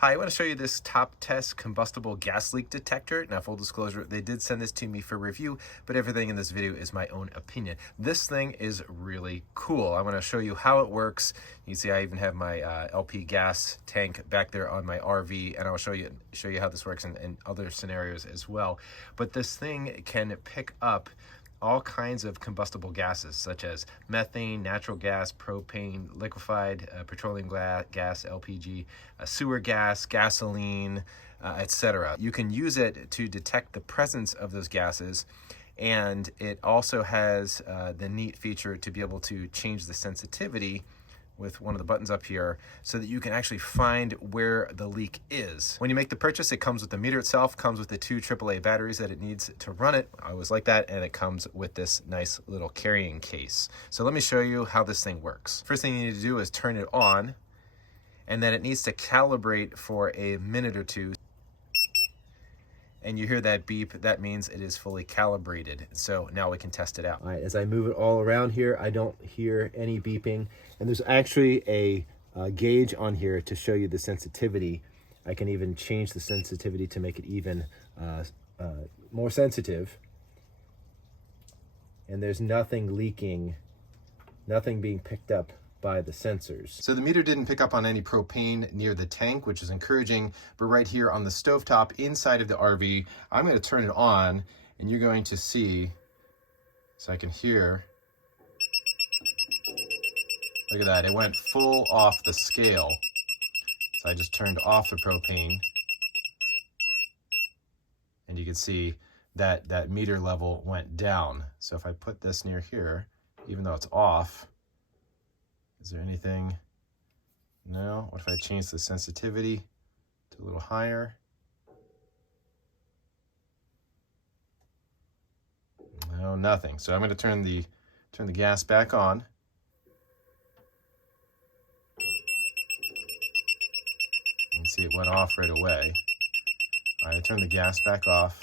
Hi, I want to show you this TopTes combustible gas leak detector. Now, full disclosure, they did send this to me for review, but everything in this video is my own opinion. This thing is really cool. I want to show you how it works. You can see I even have my LP gas tank back there on my RV, and I'll show you how this works in other scenarios as well. But this thing can pick up all kinds of combustible gases such as methane, natural gas, propane, liquefied petroleum gas, LPG, sewer gas, gasoline, etc. You can use it to detect the presence of those gases, and it also has the neat feature to be able to change the sensitivity with one of the buttons up here so that you can actually find where the leak is. When you make the purchase, it comes with the meter itself, comes with the 2 AAA batteries that it needs to run it. I always like that, and it comes with this nice little carrying case. So let me show you how this thing works. First thing you need to do is turn it on, and then it needs to calibrate for a minute or two. And you hear that beep, that means it is fully calibrated. So now we can test it out. All right, as I move it all around here, I don't hear any beeping. And there's actually a gauge on here to show you the sensitivity. I can even change the sensitivity to make it even more sensitive. And there's nothing leaking, nothing being picked up by the sensors. So the meter didn't pick up on any propane near the tank, which is encouraging, but right here on the stovetop inside of the RV, I'm going to turn it on, and you're going to see, so I can hear, look at that, it went full off the scale. So I just turned off the propane, and you can see that that meter level went down. So if I put this near here, even though it's off, is there anything? No. What if I change the sensitivity to a little higher? No, nothing. So I'm going to turn the gas back on. You can see it went off right away. All right, I turn the gas back off.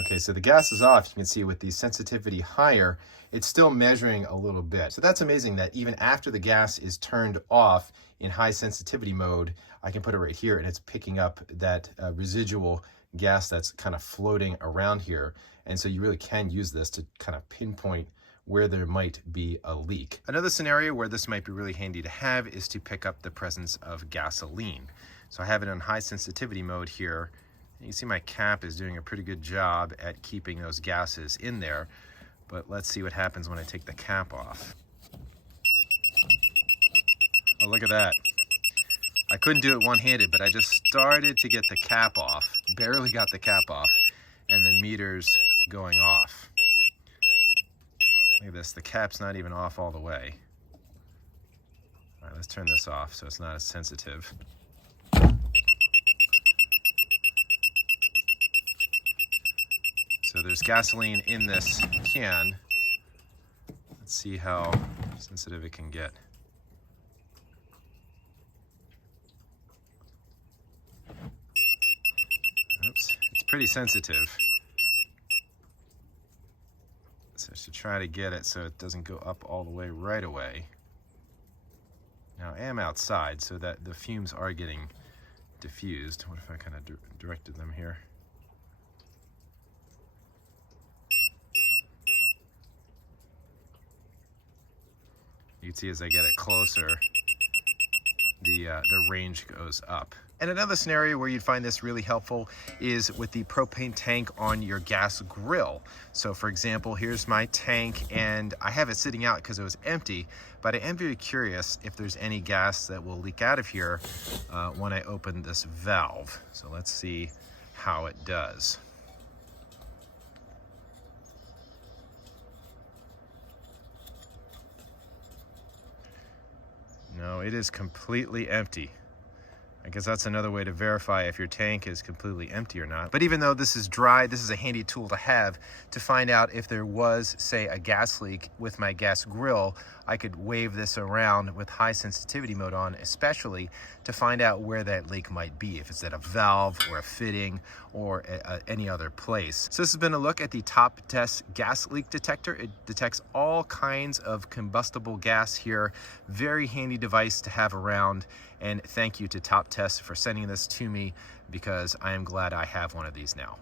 Okay, so the gas is off. You can see with the sensitivity higher, it's still measuring a little bit. So that's amazing that even after the gas is turned off in high sensitivity mode, I can put it right here and it's picking up that residual gas that's kind of floating around here. And so you really can use this to kind of pinpoint where there might be a leak. Another scenario where this might be really handy to have is to pick up the presence of gasoline. So I have it on high sensitivity mode here. You can see my cap is doing a pretty good job at keeping those gases in there, but let's see what happens when I take the cap off. Oh, look at that. I couldn't do it one-handed, but I just started to get the cap off, barely got the cap off, and the meter's going off. Look at this, the cap's not even off all the way. All right, let's turn this off so it's not as sensitive. So there's gasoline in this can. Let's see how sensitive it can get. Oops, it's pretty sensitive. So I should try to get it so it doesn't go up all the way right away. Now I am outside, so that the fumes are getting diffused. What if I kind of directed them here? You can see as I get it closer, the range goes up. And another scenario where you'd find this really helpful is with the propane tank on your gas grill. So for example, here's my tank and I have it sitting out because it was empty, but I am very curious if there's any gas that will leak out of here when I open this valve. So let's see how it does. No, it is completely empty. I guess that's another way to verify if your tank is completely empty or not. But even though this is dry, this is a handy tool to have to find out if there was, say, a gas leak with my gas grill. I could wave this around with high sensitivity mode on, especially to find out where that leak might be, if it's at a valve or a fitting or any other place. So this has been a look at the TopTes gas leak detector. It detects all kinds of combustible gas here. Very handy device to have around. And thank you to TopTes for sending this to me, because I am glad I have one of these now.